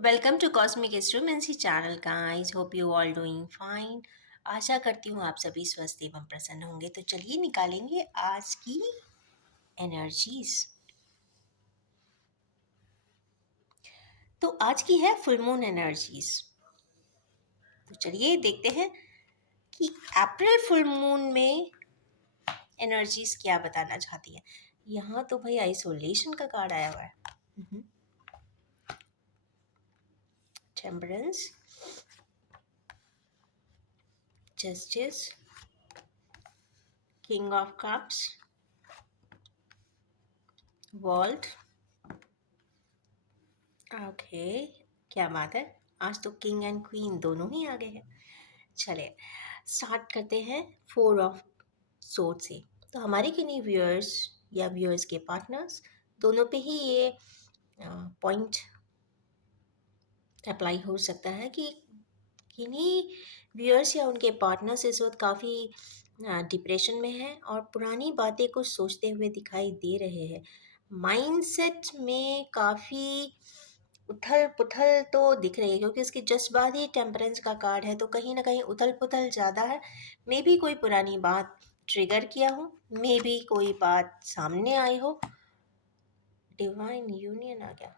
Welcome to cosmic instruments channel guys. Hope you all doing fine. आशा करती हूँ आप सभी स्वस्थ एवं प्रसन्न होंगे। तो चलिए निकालेंगे आज की एनर्जीज। तो आज की है फुल मून एनर्जीज। तो चलिए देखते हैं कि अप्रैल फुल मून में एनर्जीज क्या बताना चाहती है। यहाँ तो भाई आइसोलेशन का कार्ड आया हुआ है। Temperance, justice, king of cups, world. Okay, क्या बात है। आज तो किंग एंड क्वीन दोनों ही आ गए हैं। चलिए स्टार्ट करते हैं 4 ऑफ सोर्ड से। तो हमारे किन्हीं व्यूअर्स या व्यूअर्स के पार्टनर्स दोनों पे ही ये पॉइंट अप्लाई हो सकता है कि किन्हीं व्यूअर्स या उनके पार्टनर्स इस वक्त काफ़ी डिप्रेशन में हैं और पुरानी बातें कुछ सोचते हुए दिखाई दे रहे हैं। माइंडसेट में काफ़ी उथल पुथल तो दिख रही है, क्योंकि इसके जस्ट बाद ही टेम्परेंस का कार्ड है। तो कहीं ना कहीं उथल पुथल ज़्यादा है। मे बी कोई पुरानी बात ट्रिगर किया हो, मे बी कोई बात सामने आई हो। डिवाइन यूनियन आ गया।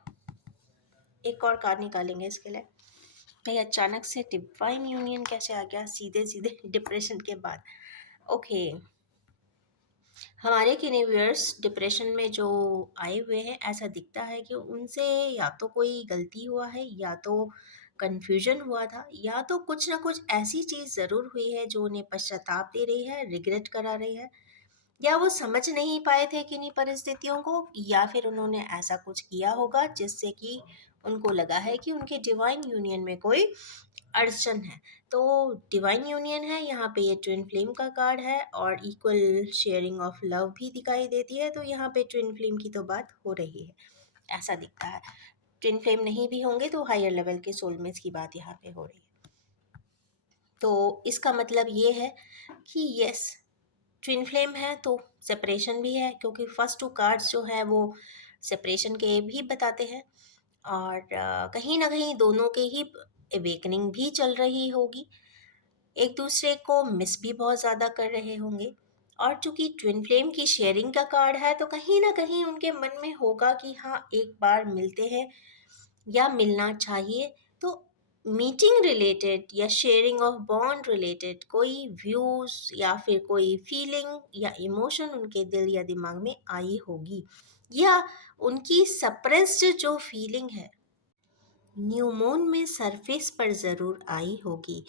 एक और कार्ड निकालेंगे इसके लिए। भाई अचानक से डिवाइन यूनियन कैसे आ गया सीधे सीधे डिप्रेशन के बाद। ओके, हमारे किन्हीं व्यूअर्स डिप्रेशन में जो आए हुए हैं, ऐसा दिखता है कि उनसे या तो कोई गलती हुआ है, या तो कन्फ्यूजन हुआ था, या तो कुछ ना कुछ ऐसी चीज़ ज़रूर हुई है जो उन्हें पश्चाताप दे रही है, रिग्रेट करा रही है, या वो समझ नहीं पाए थे किन्हीं परिस्थितियों को, या फिर उन्होंने ऐसा कुछ किया होगा जिससे कि उनको लगा है कि उनके डिवाइन यूनियन में कोई अड़चन है। तो डिवाइन यूनियन है यहाँ पे, ये ट्विन फ्लेम का कार्ड है और इक्वल शेयरिंग ऑफ लव भी दिखाई देती है। तो यहाँ पे ट्विन फ्लेम की तो बात हो रही है, ऐसा दिखता है। ट्विन फ्लेम नहीं भी होंगे तो हायर लेवल के सोलमेट्स की बात यहाँ पे हो रही है। तो इसका मतलब ये है कि यस, ट्विन फ्लेम है तो सेपरेशन भी है, क्योंकि फर्स्ट 2 कार्ड्स जो है वो सेपरेशन के भी बताते हैं। और कहीं ना कहीं दोनों के ही अवेकनिंग भी चल रही होगी, एक दूसरे को मिस भी बहुत ज़्यादा कर रहे होंगे। और चूंकि ट्विन फ्लेम की शेयरिंग का कार्ड है, तो कहीं ना कहीं उनके मन में होगा कि हाँ, एक बार मिलते हैं या मिलना चाहिए। तो मीटिंग रिलेटेड या शेयरिंग ऑफ बॉन्ड रिलेटेड कोई व्यूज़ या फिर कोई फीलिंग या इमोशन उनके दिल या दिमाग में आई होगी, या उनकी सप्रेस्ड जो फीलिंग है न्यू मून में सरफेस पर ज़रूर आई होगी।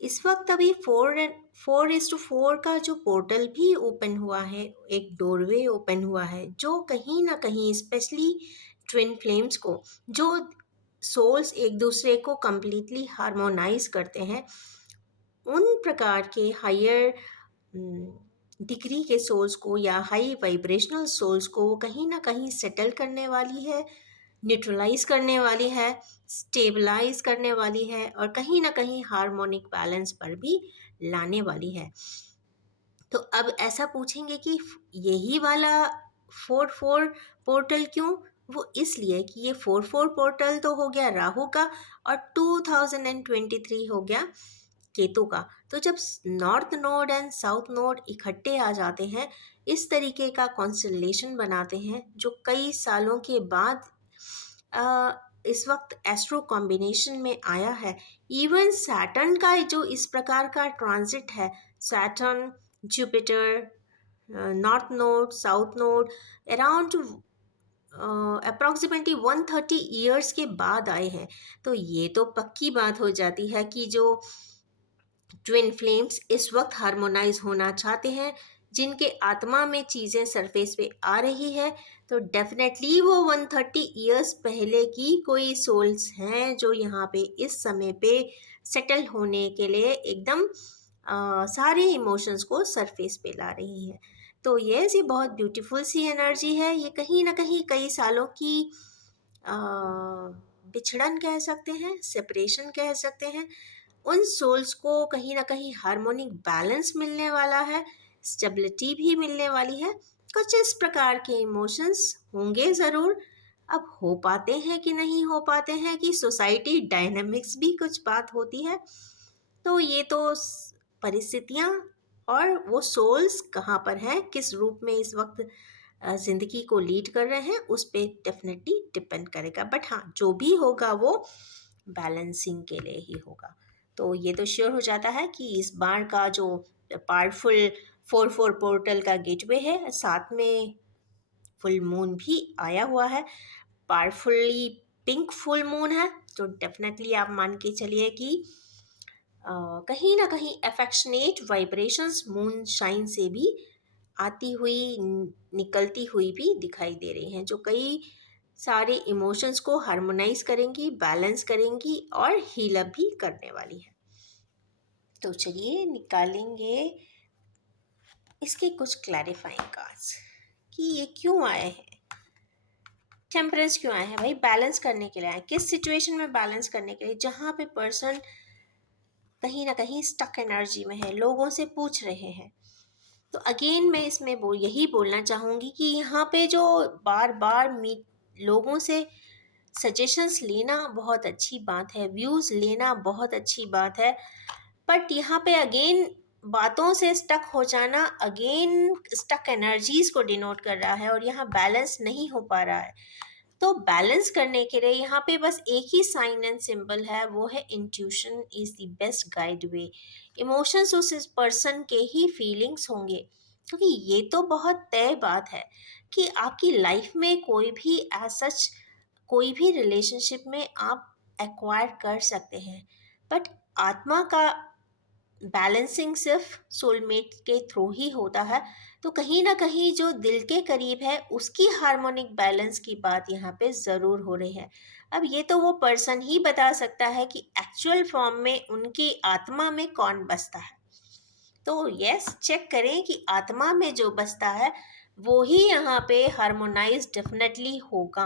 इस वक्त अभी 4:4 का जो पोर्टल भी ओपन हुआ है, एक डोरवे ओपन हुआ है, जो कहीं ना कहीं स्पेशली ट्विन फ्लेम्स को, जो सोल्स एक दूसरे को कंप्लीटली हार्मोनाइज करते हैं, उन प्रकार के हायर डिग्री के सोल्स को या हाई वाइब्रेशनल सोल्स को वो कहीं ना कहीं सेटल करने वाली है, न्यूट्रलाइज करने वाली है, स्टेबलाइज करने वाली है, और कहीं ना कहीं हार्मोनिक बैलेंस पर भी लाने वाली है। तो अब ऐसा पूछेंगे कि यही वाला 4:4 पोर्टल क्यों? वो इसलिए कि ये 4:4 पोर्टल तो हो गया राहु का, और 2023 हो गया केतु का। तो जब north node and south node इकट्ठे आ जाते हैं, इस तरीके का कॉन्स्टलेशन बनाते हैं, जो कई सालों के बाद इस वक्त एस्ट्रो कॉम्बिनेशन में आया है। इवन सैटर्न का जो इस प्रकार का ट्रांजिट है, Saturn, Jupiter, north node, south node, around approximately 130 years के बाद आए हैं। तो ये तो पक्की बात हो जाती है कि जो ट्विन फ्लेम्स इस वक्त हार्मोनाइज होना चाहते हैं, जिनके आत्मा में चीज़ें सरफेस पे आ रही है, तो डेफिनेटली वो 130 ईयर्स पहले की कोई सोल्स हैं जो यहाँ पे इस समय पे सेटल होने के लिए एकदम सारे इमोशंस को सरफेस पे ला रही है। तो ये बहुत ब्यूटीफुल सी एनर्जी है। ये कहीं ना कहीं कई सालों की बिछड़न कह सकते हैं, सेपरेशन कह सकते हैं। उन सोल्स को कहीं ना कहीं हार्मोनिक बैलेंस मिलने वाला है, स्टेबिलिटी भी मिलने वाली है। कुछ इस प्रकार के इमोशंस होंगे ज़रूर, अब हो पाते हैं कि नहीं हो पाते हैं कि सोसाइटी डायनामिक्स भी कुछ बात होती है। तो ये तो परिस्थितियाँ और वो सोल्स कहाँ पर हैं, किस रूप में इस वक्त ज़िंदगी को लीड कर रहे हैं, उस पे डेफिनेटली डिपेंड करेगा। बट हाँ, जो भी होगा वो बैलेंसिंग के लिए ही होगा। तो ये तो श्योर हो जाता है कि इस बार का जो पावरफुल 4-4 पोर्टल का गेटवे है, साथ में फुल मून भी आया हुआ है, पावरफुली पिंक फुल मून है। तो डेफिनेटली आप मान के चलिए कि कहीं ना कहीं अफेक्शनेट वाइब्रेशंस मून शाइन से भी आती हुई निकलती हुई भी दिखाई दे रही हैं, जो कई सारे इमोशंस को हार्मोनाइज करेंगी, बैलेंस करेंगी और हील अप भी करने वाली है। तो चलिए निकालेंगे इसके कुछ क्लैरिफाइंग कार्ड्स कि ये क्यों आए हैं। टेम्परेंस क्यों आए हैं भाई? बैलेंस करने के लिए आए। किस सिचुएशन में बैलेंस करने के लिए? जहाँ पे पर्सन कहीं ना कहीं स्टक एनर्जी में है, लोगों से पूछ रहे हैं। तो अगेन मैं इसमें यही बोलना चाहूँगी कि यहाँ पे जो बार बार मीट लोगों से सजेशंस लेना बहुत अच्छी बात है, व्यूज़ लेना बहुत अच्छी बात है, बट यहाँ पे अगेन बातों से स्टक हो जाना अगेन स्टक एनर्जीज को डिनोट कर रहा है और यहाँ बैलेंस नहीं हो पा रहा है। तो बैलेंस करने के लिए यहाँ पे बस एक ही साइन एंड सिंबल है, वो है intuition is the best guide way. Emotions उस पर्सन के ही फीलिंग्स होंगे, क्योंकि ये तो बहुत तय बात है कि आपकी लाइफ में कोई भी सच कोई भी रिलेशनशिप में आप एक्वायर कर सकते हैं, बट आत्मा का बैलेंसिंग सिर्फ सोलमेट के थ्रू ही होता है। तो कहीं ना कहीं जो दिल के करीब है उसकी हार्मोनिक बैलेंस की बात यहाँ पे ज़रूर हो रही है। अब ये तो वो पर्सन ही बता सकता है कि एक्चुअल फॉर्म में उनकी आत्मा में कौन बसता है। तो यस, चेक करें कि आत्मा में जो बसता है वो ही यहाँ पे हार्मोनाइज डेफिनेटली होगा,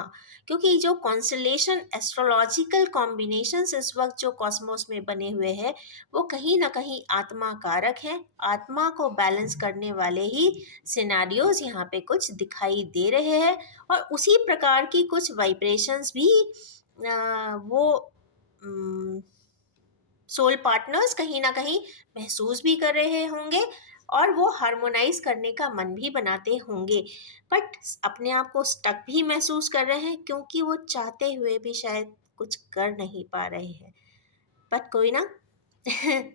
क्योंकि जो कॉन्स्टलेशन एस्ट्रोलॉजिकल कॉम्बिनेशंस इस वक्त जो कॉस्मोस में बने हुए हैं वो कहीं ना कहीं आत्मा कारक हैं। आत्मा को बैलेंस करने वाले ही सिनारियोज यहाँ पे कुछ दिखाई दे रहे हैं और उसी प्रकार की कुछ वाइब्रेशंस भी वो सोल पार्टनर्स कहीं ना कहीं महसूस भी कर रहे होंगे और वो हार्मोनाइज करने का मन भी बनाते होंगे, बट अपने आप को स्टक भी महसूस कर रहे हैं क्योंकि वो चाहते हुए भी शायद कुछ कर नहीं पा रहे हैं। बट कोई ना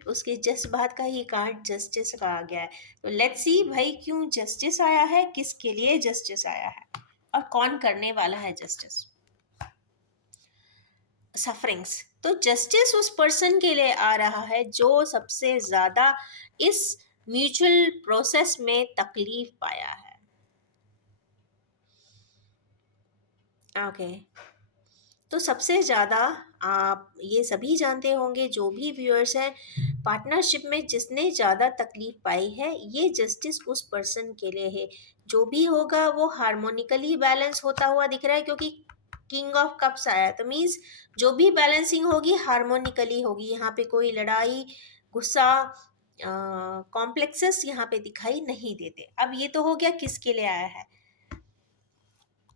उसके जस्ट बात का ही कार्ड जस्टिस का आ गया है। तो लेट्स सी भाई क्यों जस्टिस आया है, किसके लिए जस्टिस आया है और कौन करने वाला है जस्टिस। सफरिंग्स, तो जस्टिस उस पर्सन के लिए आ रहा है जो सबसे ज़्यादा इस म्यूचुअल प्रोसेस में तकलीफ पाया है। ओके, तो सबसे ज़्यादा आप ये सभी जानते होंगे जो भी व्यूअर्स हैं, पार्टनरशिप में जिसने ज़्यादा तकलीफ पाई है ये जस्टिस उस पर्सन के लिए है। जो भी होगा वो हार्मोनिकली बैलेंस होता हुआ दिख रहा है, क्योंकि किंग ऑफ कप्स आया तो मीन्स जो भी बैलेंसिंग होगी हार्मोनिकली होगी। यहाँ पे कोई लड़ाई, गुस्सा, कॉम्प्लेक्सेस यहाँ पे दिखाई नहीं देते। अब ये तो हो गया किसके लिए आया है,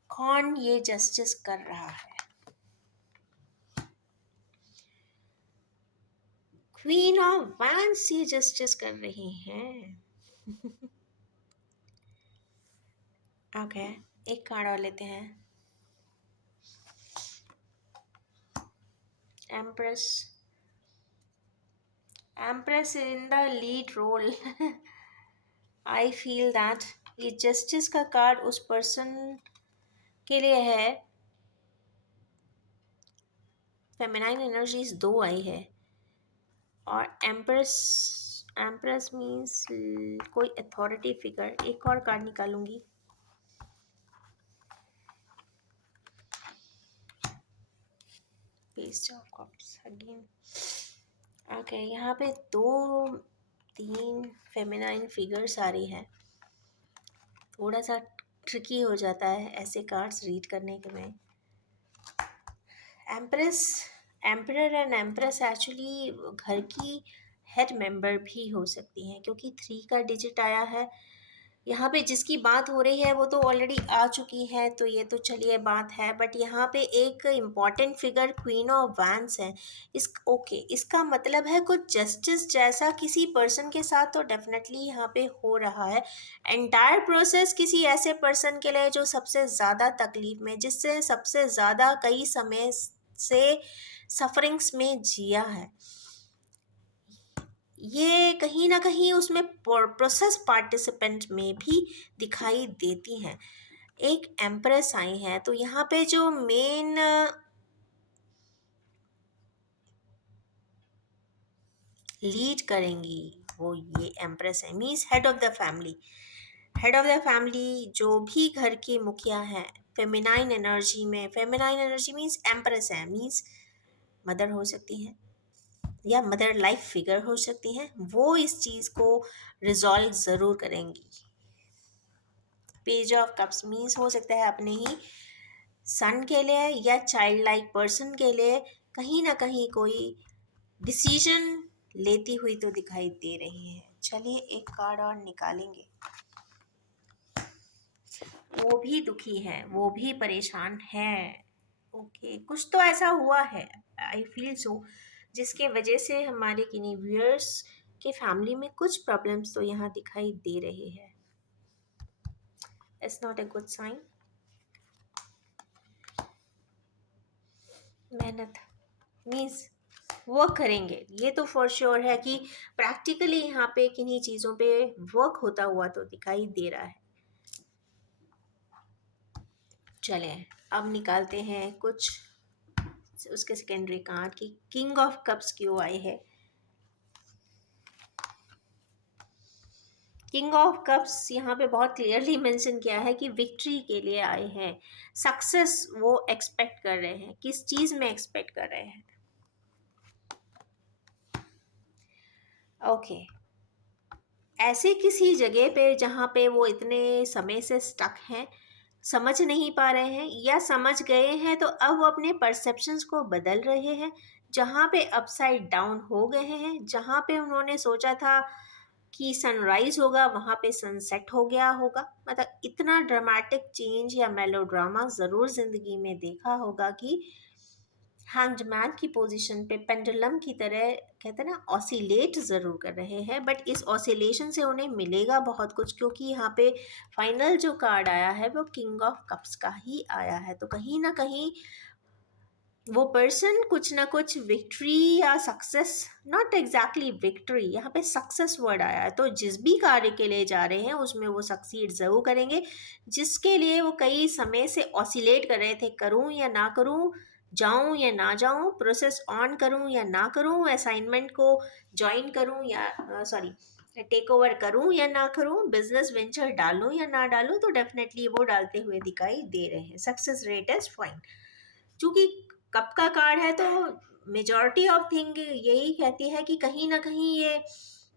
कौन ये जस्टिस कर रहा है। क्वीन ऑफ वैंड्स ये जस्टिस कर रही हैं। ओके, एक कार्ड और लेते हैं। Empress, empress in the lead role. I feel that ये जस्टिस का कार्ड उस पर्सन के लिए है। फेमिनाइन एनर्जीज दो आई है और एम्प्रेस, एम्प्रेस मीन्स कोई अथॉरिटी फिगर। एक और कार्ड निकालूंगी। Page of cups again. Okay, यहाँ पे 2-3 फेमिनाइन फिगर्स आ रही है। थोड़ा सा ट्रिकी हो जाता है ऐसे कार्ड्स रीड करने के में। Empress, emperor and empress actually घर की हेड मेंबर भी हो सकती हैं, क्योंकि 3 का डिजिट आया है यहाँ पे जिसकी बात हो रही है वो तो ऑलरेडी आ चुकी है, तो ये तो चलिए बात है, बट यहाँ पे एक important figure queen of vents है। ओके, इसका मतलब है कुछ जस्टिस जैसा किसी पर्सन के साथ तो डेफिनेटली यहाँ पे हो रहा है। एंटायर प्रोसेस किसी ऐसे पर्सन के लिए जो सबसे ज़्यादा तकलीफ में, जिससे सबसे ज़्यादा कई समय से सफरिंग्स में जिया है, ये कहीं न कहीं उसमें प्रोसेस पार्टिसिपेंट में भी दिखाई देती हैं। एक एम्प्रेस आई हैं, तो यहाँ पे जो मेन लीड करेंगी वो ये एम्प्रेस है, means head of the family. Head of the family जो भी घर की मुखिया हैं, फेमिनाइन एनर्जी में, फेमिनाइन एनर्जी मीन्स एम्प्रेस है, मीन्स मदर हो सकती हैं या मदर लाइफ फिगर हो सकती हैं, वो इस चीज़ को रिजॉल्व ज़रूर करेंगी। पेज ऑफ कप्स मीन्स हो सकता है अपने ही सन के लिए या चाइल्ड लाइक पर्सन के लिए कहीं ना कहीं कोई डिसीजन लेती हुई तो दिखाई दे रही है। चलिए एक कार्ड और निकालेंगे। वो भी दुखी है, वो भी परेशान है। ओके, कुछ तो ऐसा हुआ है, आई फील सो, जिसके वजह से हमारे किन्हीं व्यूअर्स के फैमिली में कुछ प्रॉब्लम्स तो यहाँ दिखाई दे रही है। It's not a good sign. मेहनत मीन्स वर्क करेंगे, ये तो फॉर श्योर है कि प्रैक्टिकली यहाँ पे किन्हीं चीज़ों पे वर्क होता हुआ तो दिखाई दे रहा है। चलें अब निकालते हैं कुछ उसके सेकेंडरी कार्ड की किंग ऑफ कप्स क्यों आए है। किंग ऑफ कप्स यहाँ पे बहुत क्लियरली मेंशन किया है कि विक्ट्री के लिए आए हैं, सक्सेस वो एक्सपेक्ट कर रहे हैं। किस चीज़ में एक्सपेक्ट कर रहे हैं? ओके, ऐसे किसी जगह पे जहाँ पे वो इतने समय से स्टक हैं, समझ नहीं पा रहे हैं, या समझ गए हैं तो अब वो अपने परसेप्शंस को बदल रहे हैं। जहाँ पे अपसाइड डाउन हो गए हैं, जहाँ पे उन्होंने सोचा था कि सनराइज होगा वहाँ पे सनसेट हो गया होगा। मतलब इतना ड्रामेटिक चेंज या मेलोड्रामा ज़रूर ज़िंदगी में देखा होगा कि हैंग्ड मैन की पोजीशन पे पेंडुलम की तरह कहते हैं ना ऑसिलेट ज़रूर कर रहे हैं, बट इस ऑसिलेशन से उन्हें मिलेगा बहुत कुछ, क्योंकि यहाँ पे फाइनल जो कार्ड आया है वो किंग ऑफ कप्स का ही आया है। तो कहीं ना कहीं वो पर्सन कुछ ना कुछ विक्ट्री या सक्सेस, नॉट एग्जैक्टली विक्ट्री, यहाँ पे सक्सेस वर्ड आया है, तो जिस भी कार्य के लिए जा रहे हैं उसमें वो सक्सीड ज़रूर करेंगे, जिसके लिए वो कई समय से ऑसिलेट कर रहे थे, करूँ या ना करूँ, जाऊँ या ना जाऊँ, प्रोसेस ऑन करूँ या ना करूँ, असाइनमेंट को ज्वाइन करूँ या सॉरी टेक ओवर करूँ या ना करूँ, बिजनेस वेंचर डालूँ या ना डालूँ, तो डेफिनेटली वो डालते हुए दिखाई दे रहे हैं। Success rate is fine. चूंकि कप का कार्ड है तो मेजॉरिटी ऑफ थिंग यही कहती है कि कहीं ना कहीं ये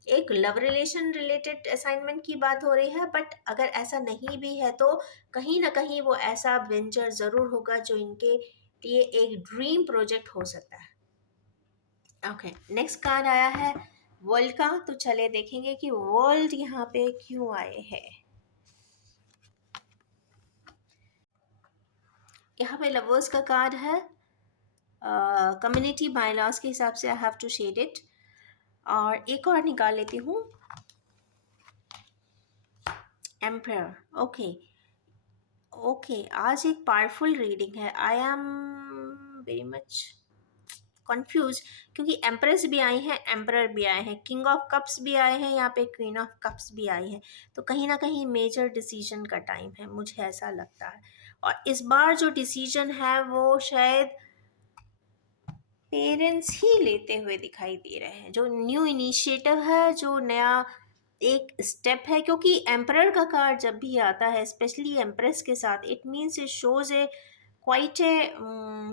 एक लव रिलेशन रिलेटेड असाइनमेंट की बात हो रही है, बट अगर ऐसा नहीं भी है तो कहीं ना कहीं वो ऐसा वेंचर ज़रूर होगा जो इनके लिए एक ड्रीम प्रोजेक्ट हो सकता है। ओके, नेक्स्ट कार्ड आया है वर्ल्ड का, तो चले देखेंगे कि वर्ल्ड यहाँ पे क्यों आए हैं। यहाँ पे लवर्स का कार्ड है, कम्युनिटी बायलॉज के हिसाब से I have to shed it. और एक और निकाल लेती हूँ, एम्पायर। ओके ओके, आज एक पावरफुल रीडिंग है। I am very much confuse, क्योंकि एम्प्रेस भी आई हैं, एम्परर भी आए हैं, किंग ऑफ कप्स भी आए हैं, यहाँ पे क्वीन ऑफ कप्स भी आई है। तो कहीं ना कहीं मेजर डिसीजन का टाइम है, मुझे ऐसा लगता है। और इस बार जो डिसीजन है वो शायद पेरेंट्स ही लेते हुए दिखाई दे रहे हैं। जो न्यू इनिशिएटिव है, जो नया एक स्टेप है, क्योंकि एम्परर का कार्ड जब भी आता है स्पेशली एम्प्रेस के साथ, it means it shows A quite a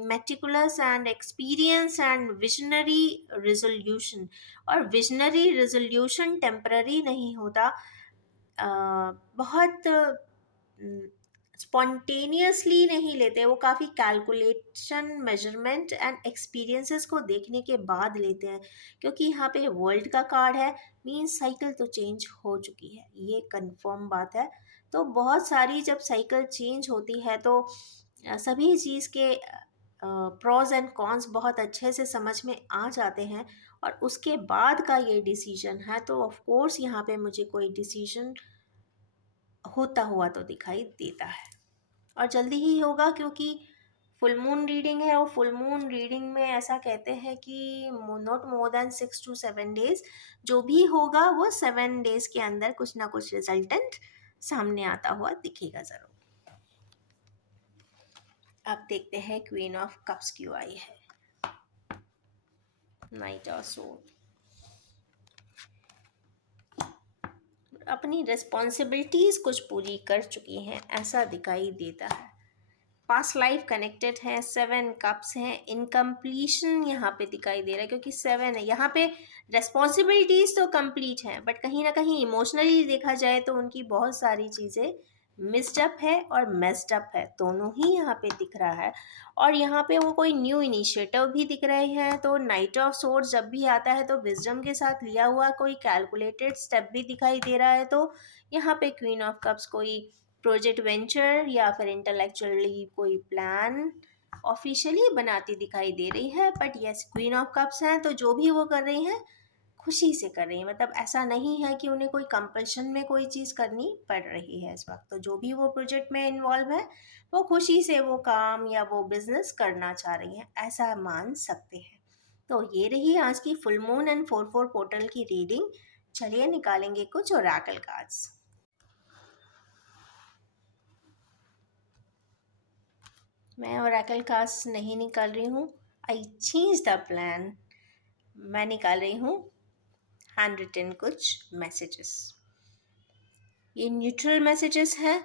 meticulous and experience and visionary resolution. और विजनरी रिजोल्यूशन टेम्पररी नहीं होता, बहुत स्पॉन्टेनियसली नहीं लेते, वो काफ़ी कैलकुलेशन, मेजरमेंट एंड एक्सपीरियंसेस को देखने के बाद लेते हैं, क्योंकि यहाँ पे वर्ल्ड का कार्ड है, मीन्स साइकिल तो चेंज हो चुकी है, ये कंफर्म बात है। तो बहुत सारी जब साइकिल चेंज होती है तो सभी चीज़ के प्रोज एंड कॉन्स बहुत अच्छे से समझ में आ जाते हैं, और उसके बाद का ये डिसीजन है, तो ऑफ कोर्स यहाँ पे मुझे कोई डिसीजन होता हुआ तो दिखाई देता है, और जल्दी ही होगा, क्योंकि फुल मून रीडिंग है, और फुल मून रीडिंग में ऐसा कहते हैं कि not more than 6 to 7 days, जो भी होगा वो 7 डेज के अंदर कुछ ना कुछ रिजल्टेंट सामने आता हुआ दिखेगा ज़रूर। अब देखते हैं क्वीन ऑफ कप्स क्यों आई है। नाइट ऑफ सोर्ड, अपनी रिस्पॉन्सिबिलिटीज़ कुछ पूरी कर चुकी हैं ऐसा दिखाई देता है। पास्ट लाइफ कनेक्टेड है, 7 कप्स हैं, इनकम्प्लीशन यहाँ पे दिखाई दे रहा है, क्योंकि 7 है यहाँ पे। रेस्पॉन्सिबिलिटीज तो कंप्लीट हैं, बट कहीं ना कहीं इमोशनली देखा जाए तो उनकी बहुत सारी चीज़ें मिस्ड अप है और मेस्ड अप है, दोनों ही यहाँ पे दिख रहा है। और यहाँ पे वो कोई न्यू इनिशिएटिव भी दिख रहे हैं, तो नाइट ऑफ सोर्ड्स जब भी आता है तो विजडम के साथ लिया हुआ कोई कैलकुलेटेड स्टेप भी दिखाई दे रहा है। तो यहाँ पे क्वीन ऑफ कप्स कोई प्रोजेक्ट वेंचर या फिर इंटेलेक्चुअली कोई प्लान ऑफिशियली बनाती दिखाई दे रही है। But yes, queen of cups हैं तो जो भी वो कर रही हैं खुशी से कर रही हैं, मतलब ऐसा नहीं है कि उन्हें कोई कंपल्शन में कोई चीज़ करनी पड़ रही है इस वक्त। तो जो भी वो प्रोजेक्ट में इन्वॉल्व है वो खुशी से वो काम या वो बिजनेस करना चाह रही हैं, ऐसा मान सकते हैं। तो ये रही आज की फुल मून एंड 4/4 पोर्टल की रीडिंग। चलिए निकालेंगे कुछ ओरेकल कार्ड्स। मैं ओरेकल कार्ड्स नहीं निकाल रही हूँ, आई चेंज द प्लान। मैं निकाल रही हूँ हैंड रिटन कुछ मैसेजेस। ये न्यूट्रल मैसेजेस हैं,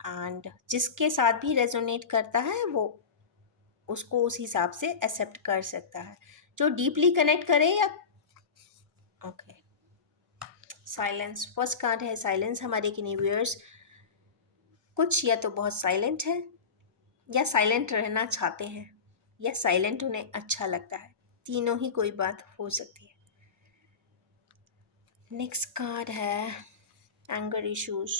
एंड जिसके साथ भी रेजोनेट करता है वो उसको उस हिसाब से एक्सेप्ट कर सकता है, जो डीपली कनेक्ट करे या ओके। साइलेंस फर्स्ट कार्ड है, साइलेंस। हमारे किन्हीं व्यूअर्स कुछ या तो बहुत साइलेंट है, या साइलेंट रहना चाहते हैं, या साइलेंट उन्हें अच्छा लगता है, तीनों ही कोई बात हो सकती है। नेक्स्ट कार्ड है एंगर इश्यूज।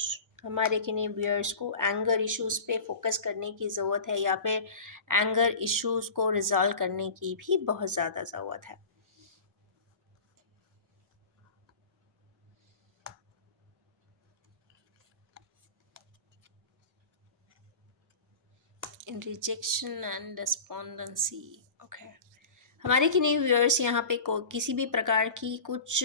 हमारे किन्हीं व्यूअर्स को एंगर इश्यूज पे फोकस करने की ज़रूरत है, या फिर एंगर इश्यूज को रिजॉल्व करने की भी बहुत ज़्यादा ज़रूरत है। इन रिजेक्शन एंड डिस्पोंडेंसी, ओके। हमारे किन्हीं व्यूअर्स यहाँ पे किसी भी प्रकार की कुछ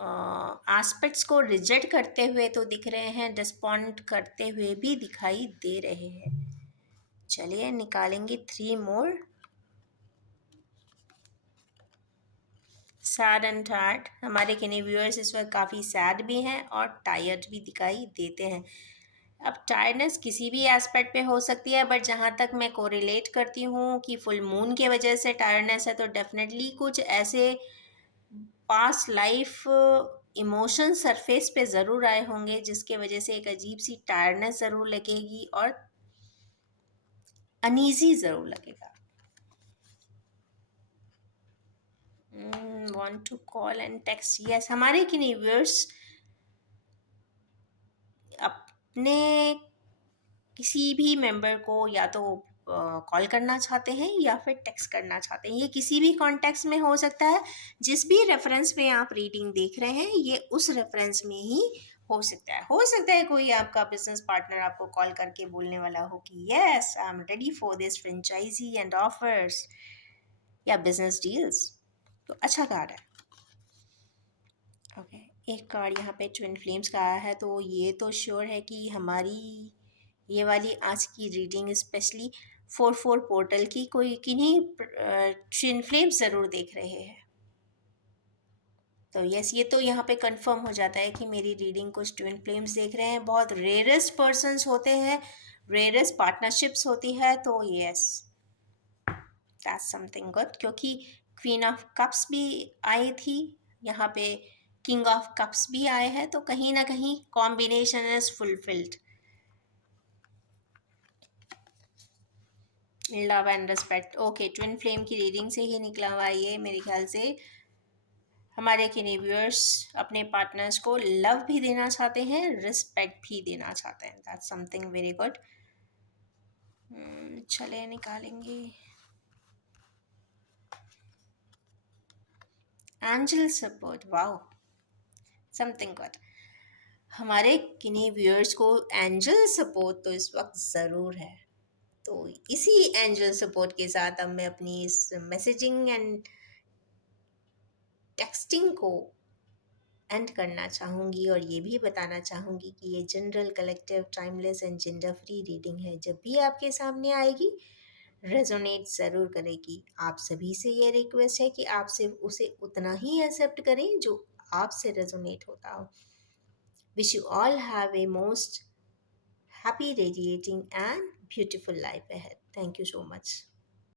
एस्पेक्ट्स को रिजेक्ट करते हुए तो दिख रहे हैं, डिस्पॉन्ड करते हुए भी दिखाई दे रहे हैं। चलिए निकालेंगे 3 मोर। सैड एंड टायर्ड, हमारे किन्हीं व्यूअर्स इस वक्त काफ़ी सैड भी हैं और टायर्ड भी दिखाई देते हैं। अब टायर्डनेस किसी भी एस्पेक्ट पे हो सकती है, बट जहाँ तक मैं कोरिलेट करती हूँ कि फुल मून के वजह से टायर्डनेस है, तो डेफिनेटली कुछ ऐसे पास्ट लाइफ इमोशन सरफेस पे ज़रूर आए होंगे जिसके वजह से एक अजीब सी टायर्डनेस ज़रूर लगेगी और अनईजी ज़रूर लगेगा। Want to call and text, yes. हमारे किन्हीं व्यूअर्स अपने किसी भी मेंबर को या तो कॉल करना चाहते हैं या फिर टेक्स्ट करना चाहते हैं, ये किसी भी कॉन्टेक्स्ट में हो सकता है। जिस भी रेफरेंस में आप रीडिंग देख रहे हैं ये उस रेफरेंस में ही हो सकता है। हो सकता है कोई आपका बिजनेस पार्टनर आपको कॉल करके बोलने वाला हो कि yes I am ready for this franchise and offers या बिजनेस डील्स, तो अच्छा कार्ड है। ओके, एक कार्ड यहाँ पे ट्विन फ्लेम्स का आया है, तो ये तो श्योर है कि हमारी ये वाली आज की रीडिंग स्पेशली 4/4 पोर्टल की कोई किन्हीं ट्विन फ्लेम्स ज़रूर देख रहे हैं। तो यस, ये तो यहाँ पे कंफर्म हो जाता है कि मेरी रीडिंग कुछ ट्विन फ्लेम्स देख रहे हैं। बहुत रेयरेस्ट पर्सन्स होते हैं, रेयरेस्ट पार्टनरशिप्स होती है, तो यस दैट्स समथिंग गुड। क्योंकि क्वीन ऑफ कप्स भी आई थी यहाँ पे, किंग ऑफ कप्स भी आए हैं, तो कहीं ना कहीं combination is fulfilled. Love and respect, okay, twin flame की रीडिंग से ही निकला हुआ ये मेरे ख्याल से। हमारे किने व्यूअर्स अपने पार्टनर्स को लव भी देना चाहते हैं, रिस्पेक्ट भी देना चाहते हैं, दैट्स समथिंग वेरी गुड। चले निकालेंगे। Angel support, wow, something good. हमारे किन्हीं व्यूअर्स को एंजल सपोर्ट तो इस वक्त ज़रूर है। तो इसी एंजल सपोर्ट के साथ अब मैं अपनी इस मैसेजिंग एंड टेक्सटिंग को एंड करना चाहूँगी और ये भी बताना चाहूँगी कि ये general collective timeless and gender free reading है। जब भी आपके सामने आएगी रेजोनेट ज़रूर करेगी। आप सभी से ये रिक्वेस्ट है कि आप सिर्फ उसे उतना ही एक्सेप्ट करें जो आपसे रेजोनेट होता हो। Wish you all have a most happy, radiating, and beautiful life ahead. Thank you so much.